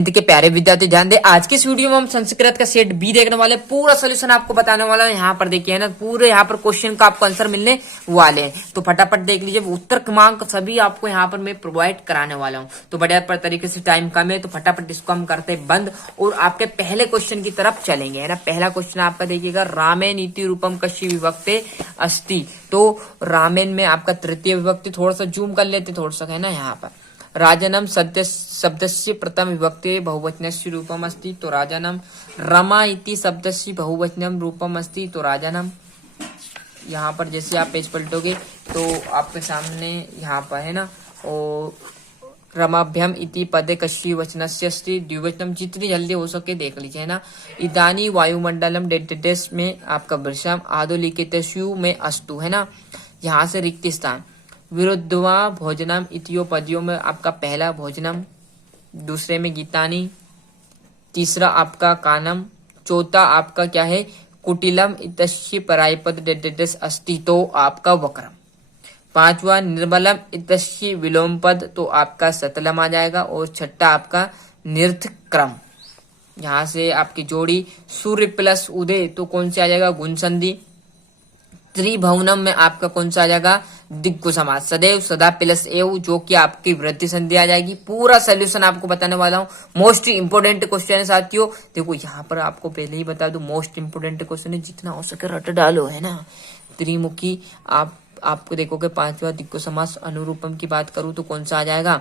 के प्यारे विद्यार्थी ध्यान दे, आज की इस वीडियो में हम संस्कृत का सेट बी देखने वाले, पूरा सोल्यूशन आपको बताने वाला है। यहाँ पर देखिए ना, पूरे यहाँ पर क्वेश्चन का आपको आंसर मिलने वाले हैं, तो फटाफट देख लीजिए। उत्तर क्रमांक सभी आपको यहाँ पर मैं प्रोवाइड कराने वाला हूँ, तो बढ़िया पर तरीके से, टाइम कम है तो फटाफट इसको हम करते बंद और आपके पहले क्वेश्चन की तरफ चलेंगे, है ना। पहला क्वेश्चन आपका देखिएगा, रामेन इति रूपम कशी विभक्ते अस्ति। तो रामेन में आपका तृतीय विभक्ति, थोड़ा सा जूम कर लेते थोड़ा सा, है ना। यहाँ पर राजनम शब्दस्य प्रथम विभक्ते बहुवचनस्य रूपम अस्ति, तो राजनम। रमा इति शब्दस्य बहुवचनम रूपम अस्ति, तो राजनम। यहाँ पर जैसे आप पेज पलटोगे तो आपके सामने यहाँ पर है ना, और रमाभ्यम इति पदे कशी वचनस्य अस्ति द्विवचनम। जितनी जल्दी हो सके देख लीजिए, है ना। इदानी वायुमंडलम डेटेस में आपका वृषम आदोलिखितेषु में अस्तु, है ना। यहाँ से रिक्त स्थान। विरुद्धवा भोजनम इतियोपदियों में आपका पहला भोजनम, दूसरे में गीतानी, तीसरा आपका कानम, चौथा आपका क्या है, कुटिलम इतस्य परायपद डेडेस अस्ति, तो आपका वक्रम। पांचवा निर्मलम इतस्य विलोम पद, तो आपका सतलम आ जाएगा। और छठा आपका निर्धक्रम। यहाँ से आपकी जोड़ी सूर्य प्लस उदय, तो कौन से आ जाएगा, गुण संधि। त्रिभुवनम में आपका कौन सा आ जाएगा, दिग्गु समास। सदैव सदा प्लस एव, जो कि आपकी वृद्धि संधि आ जाएगी। पूरा सोल्यूशन आपको बताने वाला हूँ। मोस्ट इंपोर्टेंट क्वेश्चन है साथियों। देखो यहाँ पर आपको पहले ही बता दूं, मोस्ट इंपोर्टेंट क्वेश्चन है, जितना हो सके रट डालो, है ना। त्रिमुखी आपको देखोगे, पांचवा दिग्गु समास। अनुरूपम की बात करूं तो कौन सा आ जाएगा,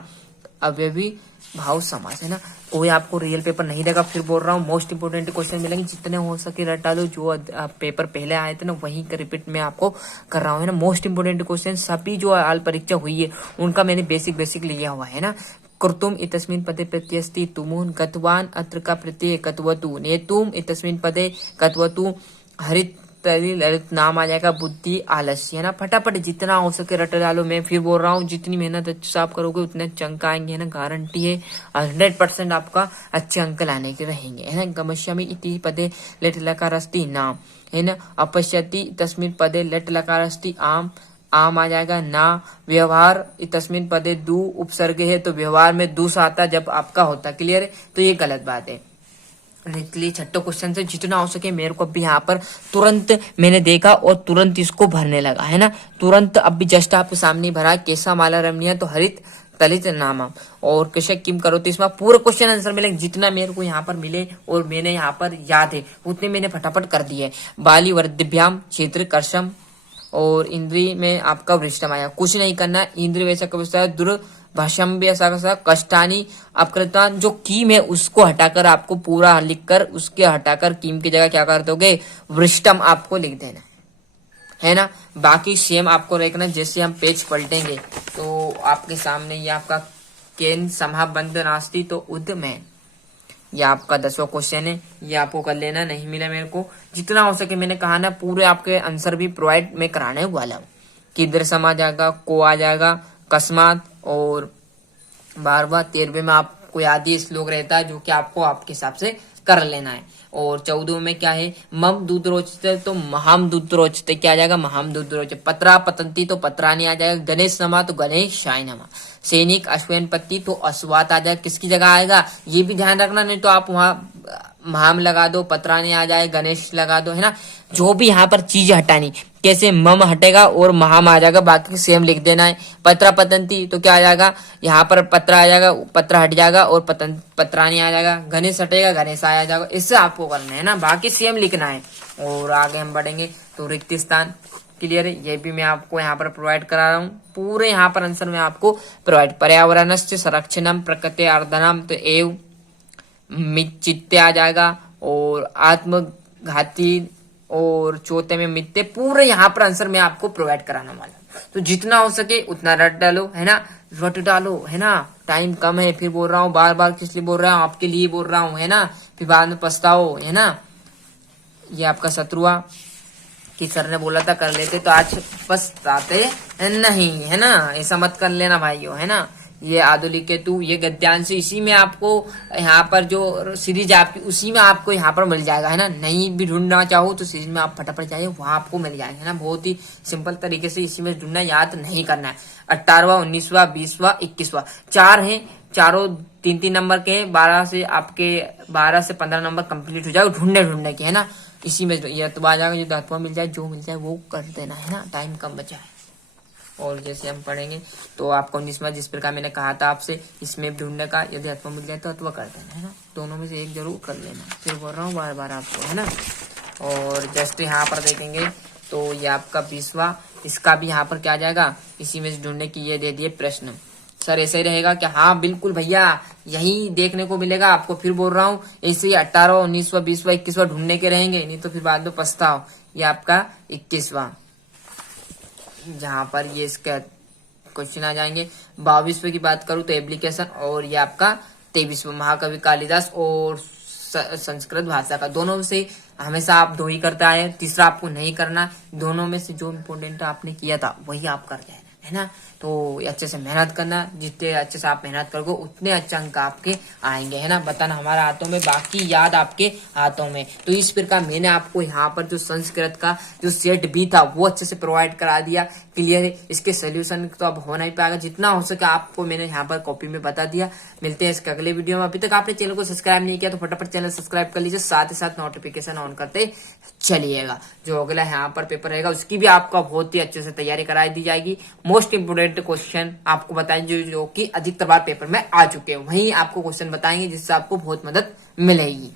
अव्ययी भाव समास, है ना। कोई आपको रियल पेपर नहीं देगा, फिर बोल रहा हूँ मोस्ट इंपोर्टेंट क्वेश्चन मिलेंगे, जितने हो सके रट डालो। जो पेपर पहले आए थे ना, वहीं का रिपीट में आपको कर रहा हूँ, है ना। मोस्ट इंपोर्टेंट क्वेश्चन सभी जो हाल परीक्षा हुई है उनका मैंने बेसिक लिया हुआ है ना। कर्तुम इतस्मिन् पदे प्रत्यस्ति तुमुन, गतवान अत्र का प्रत्यय कतवतु, नेतुम इतस्मिन् पदे कतवतु, हरित ललित नाम आ जाएगा, बुद्धि आलस्य, है ना। फटाफट जितना हो सके रट डालो। मैं फिर बोल रहा हूँ, जितनी मेहनत अच्छा आप करोगे उतने अच्छे अंक आएंगे, है ना। गारंटी है 100% आपका अच्छे अंक लाने के रहेंगे, है ना। गमश्यामि इति पदे लट लकार अस्ति नाम, है ना। अपश्यति तस्मिन् पदे लट लकार अस्ति आम, आम आ जाएगा ना। व्यवहार तस्मिन् पदे दू उपसर्ग है, तो व्यवहार में दूस आता जब आपका होता। क्लियर है, तो ये गलत बात है। इसलिए छठो क्वेश्चन से जितना हो सके मेरे को अभी यहाँ पर तुरंत मैंने देखा और तुरंत इसको भरने लगा, है ना। तुरंत अभी जस्ट आपके सामने भरा, कैसा माला रमणीय, तो हरित तलित नामा और कृषक किम करो, तो इसमें पूरा क्वेश्चन आंसर मिलेगा। जितना मेरे को यहाँ पर मिले और मैंने यहाँ पर याद है उतने मैंने फटाफट कर दिए। बाली वर्द्यभ्याम क्षेत्र कर्षम, और इंद्री में आपका वृष्टम आया। कुछ नहीं करना, इंद्री वैसा कविता दुर्भाषम भी ऐसा कष्टानी अपकृतान, जो कीम है उसको हटाकर आपको पूरा लिखकर उसके हटाकर कीम की जगह क्या कर दोगे, वृष्टम आपको लिख देना है ना। बाकी सेम आपको रखना। जैसे हम पेज पलटेंगे तो आपके सामने ये आपका केन समाबंध नास्ती, तो उद में ये आपका 10वां क्वेश्चन है, ये आपको कर लेना। नहीं मिला मेरे को, जितना हो सके मैंने कहा ना, पूरे आपके आंसर भी प्रोवाइड मैं कराने वाला हूँ। किधर सम आ जाएगा, को आ जाएगा, कस्मात, और 12वां 13वें में आपको याद ही श्लोक रहता है, जो कि आपको आपके हिसाब से कर लेना है। और 14वें में क्या है, मम दूध रोचते, तो महाम दूध रोचते क्या आ जाएगा, महाम दूध रोचते। पत्रा पतंती, तो पत्रानी आ जाएगा। गणेश नमा, तो गणेश शाय नमा। सैनिक अश्वेन पत्ती, तो अश्वात आ जाए। किसकी जगह आएगा ये भी ध्यान रखना, नहीं तो आप वहां महाम लगा दो, पत्रानी आ जाए, गणेश लगा दो, है ना। जो भी यहाँ पर चीज हटानी, कैसे मम हटेगा और महाम आ जाएगा, बाकी सेम लिख देना है। पत्रा पतंती, तो क्या आ जाएगा, यहाँ पर पत्रा आ जाएगा, पत्रा हट जाएगा, और पत्रानी आ जाएगा। गणेश हटेगा, गणेश आ जाएगा। इससे आपको करना है ना, बाकी सेम लिखना है। और आगे हम बढ़ेंगे तो रिक्त स्थान। क्लियर है, ये भी मैं आपको यहाँ पर प्रोवाइड करा रहा हूँ। पूरे यहाँ पर आंसर में आपको प्रोवाइड। पर्यावरण से संरक्षणम प्रकृति अर्धनम, तो एव मिचित्ते आ जाएगा। और आत्मघाती, और चौथे में मित्ते। पूरे यहाँ पर आंसर मैं आपको प्रोवाइड कराने वाला हूँ, तो जितना हो सके उतना रट डालो, है ना। रट डालो, है ना। टाइम कम है, फिर बोल रहा हूँ बार बार, किस लिए बोल रहा हूँ, आपके लिए बोल रहा हूँ, है ना। फिर बाद में पछताओ, है ना। ये आपका शत्रुआ कि सर ने बोला था कर लेते, तो आज पछताते नहीं, है ना। ऐसा मत कर लेना भाइयों, है ना। ये आदुलिकेतु, ये गद्यांश, इसी में आपको यहाँ पर जो सीरीज आपकी उसी में आपको यहाँ पर मिल जाएगा, है ना। नहीं भी ढूंढना चाहो तो सीरीज में आप फटाफट जाइए, वहां आपको मिल जाएगा, है ना। बहुत ही सिंपल तरीके से इसी में ढूंढना, याद नहीं करना है। 18वां 19वां 20वां 21वां 4 है, चारों 3-3 नंबर के 12 से 15 नंबर कंप्लीट हो जाएगा ढूंढने के, है ना। इसी में या तो आ जाएगा, जो धातुआ मिल जाए, जो मिल जाए वो कर देना, है ना, टाइम कम बचा है। और जैसे हम पढ़ेंगे तो आपको 19वां जिस प्रकार मैंने कहा था आपसे, इसमें ढूंढने का, यदि हत्वा मिल जाए तो हत्वा कर देना, है ना। दोनों में से एक जरूर कर लेना, फिर बोल रहा हूँ बार बार आपको, है ना। और जस्ट यहाँ पर देखेंगे तो ये आपका 20वां, इसका भी यहाँ पर क्या आ जाएगा, इसी में से ढूंढने की ये दे दिए प्रश्न। सर ऐसे ही रहेगा कि हाँ बिल्कुल भैया यही देखने को मिलेगा आपको, फिर बोल रहा हूँ ऐसे ही 18वां, 19वां, 20वां, 21वां ढूंढने के रहेंगे, नहीं तो फिर बाद में पछताओ। ये आपका 21वां, जहां पर ये इसका क्वेश्चन आ जाएंगे। 22वें की बात करूं तो एप्लीकेशन, और ये आपका 23वां महाकवि कालिदास और संस्कृत भाषा का। दोनों में से हमेशा आप 2 ही करता है, तीसरा आपको नहीं करना। दोनों में से जो इम्पोर्टेंट आपने किया था वही आप कर देना, है ना। तो अच्छे से मेहनत करना, जितने अच्छे से आप मेहनत करोगे उतने अच्छे अंक आपके आएंगे, है ना। बताना हमारे हाथों में, बाकी याद आपके हाथों में। तो इस प्रकार मैंने आपको यहाँ पर जो संस्कृत का जो सेट बी था वो अच्छे से प्रोवाइड करा दिया, क्लियर है। इसके सोल्यूशन तो अब हो नहीं पाएगा, जितना हो सके आपको मैंने यहाँ पर कॉपी में बता दिया। मिलते हैं इसके अगले वीडियो में। अभी तक आपने चैनल को सब्सक्राइब नहीं किया तो फटाफट चैनल सब्सक्राइब कर लीजिए, साथ ही साथ नोटिफिकेशन ऑन करते चलिएगा। जो अगला यहाँ पर पेपर रहेगा उसकी भी आपको बहुत ही अच्छे से तैयारी कराई दी जाएगी। मोस्ट इंपोर्टेंट क्वेश्चन आपको बताएंगे जो कि अधिकतर बार पेपर में आ चुके हैं, वही आपको क्वेश्चन बताएंगे जिससे आपको बहुत मदद मिलेगी।